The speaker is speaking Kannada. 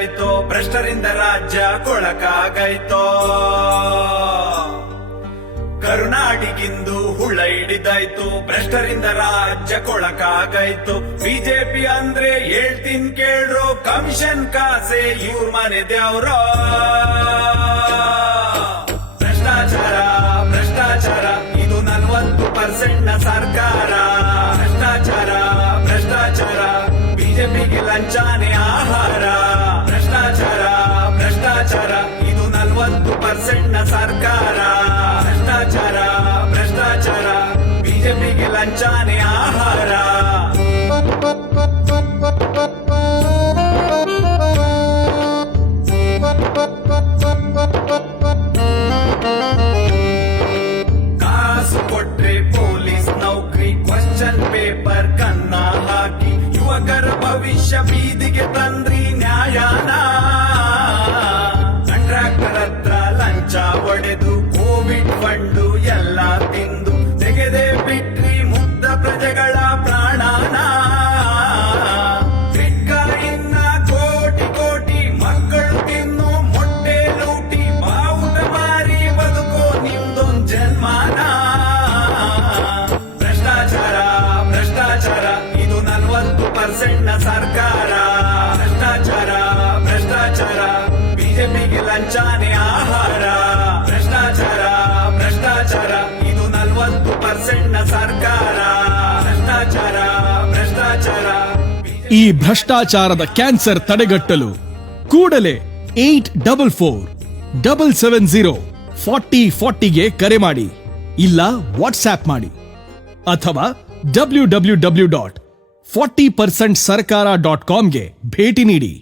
ಹಿಡಿದಾಯ್ತೋ ಭ್ರಷ್ಟರಿಂದ ರಾಜ್ಯ ಕೊಳಕಾಗೈತೋ ಕರುನಾಡಿಗಿಂದು ಹುಳ ಹಿಡಿದಾಯ್ತು ಭ್ರಷ್ಟರಿಂದ ರಾಜ್ಯ ಕೊಳಕಾಗೈತು ಬಿಜೆಪಿ ಅಂದ್ರೆ ಹೇಳ್ತೀನ್ ಕೇಳ್ರೋ ಕಮಿಷನ್ ಕಾಸೆ ಇವ್ರ ಮನೆ ದೇವ್ರೋ ಭ್ರಷ್ಟಾಚಾರ ಭ್ರಷ್ಟಾಚಾರ ಇದು 40% ನ ಸರ್ಕಾರ ಭ್ರಷ್ಟಾಚಾರ ಭ್ರಷ್ಟಾಚಾರ ಬಿಜೆಪಿಗೆ ಲಂಚಾನೆ ಆಹಾರ ಭ್ರಷ್ಟಾಚಾರ ಭ್ರಷ್ಟಾಚಾರ ಇದು 40% ನ ಸರ್ಕಾರ ಭ್ರಷ್ಟಾಚಾರ ಭ್ರಷ್ಟಾಚಾರ ಬಿಜೆಪಿಗೆ ಲಂಚಾನೆ ಆಹಾರ ಕಾಸು ಕೊಟ್ರೆ ಪೊಲೀಸ್ ನೌಕರಿ ಕ್ವಶನ್ ಪೇಪರ್ ಕನ್ನ ಹಾಕಿ ಯುವಕರ ಭವಿಷ್ಯ ಬೀದಿಗೆ ತಂದ್ರಿ ನ್ಯಾಯನ ಕಾಂಟ್ರಾಕ್ಟರ್ ಹತ್ರ ಲಂಚ ಹೊಡೆದು ಕೋವಿಡ್ ಫಂಡು ಎಲ್ಲ ತಿಂದು ತೆಗೆದೇ ಬಿಟ್ರಿ ಮುಗ್ಧ ಪ್ರಜೆಗಳ ಪ್ರಾಣನ ಬಿಟ್ಕಾಯಿನ್ನ ಕೋಟಿ ಕೋಟಿ ಮಕ್ಕಳು ತಿನ್ನು ಮೊಟ್ಟೆ ಲೂಟಿ ಬಾವುಟ ಮಾರಿ ಬದುಕೋ ನಿಮ್ದೊಂದ್ ಜನ್ಮಾನ ಭ್ರಷ್ಟಾಚಾರ ಭ್ರಷ್ಟಾಚಾರ ಇದು 40% ನ ಸರ್ಕಾರ ಭ್ರಷ್ಟಾಚಾರ ಭ್ರಷ್ಟಾಚಾರ ಬಿಜೆಪಿಗೆ ಲಂಚಾನೆ ಆಹಾರ ಭ್ರಷ್ಟಾಚಾರ ಭ್ರಷ್ಟಾಚಾರ ಇದು 40% ನ ಸರ್ಕಾರ ಭ್ರಷ್ಟಾಚಾರ ಭ್ರಷ್ಟಾಚಾರ ಈ ಭ್ರಷ್ಟಾಚಾರದ ಕ್ಯಾನ್ಸರ್ ತಡೆಗಟ್ಟಲು ಕೂಡಲೇ 84704040ಗೆ ಕರೆ ಮಾಡಿ ಇಲ್ಲ ವಾಟ್ಸ್ಆಪ್ ಮಾಡಿ ಅಥವಾ www.40%sarkara.comಗೆ ಭೇಟಿ ನೀಡಿ.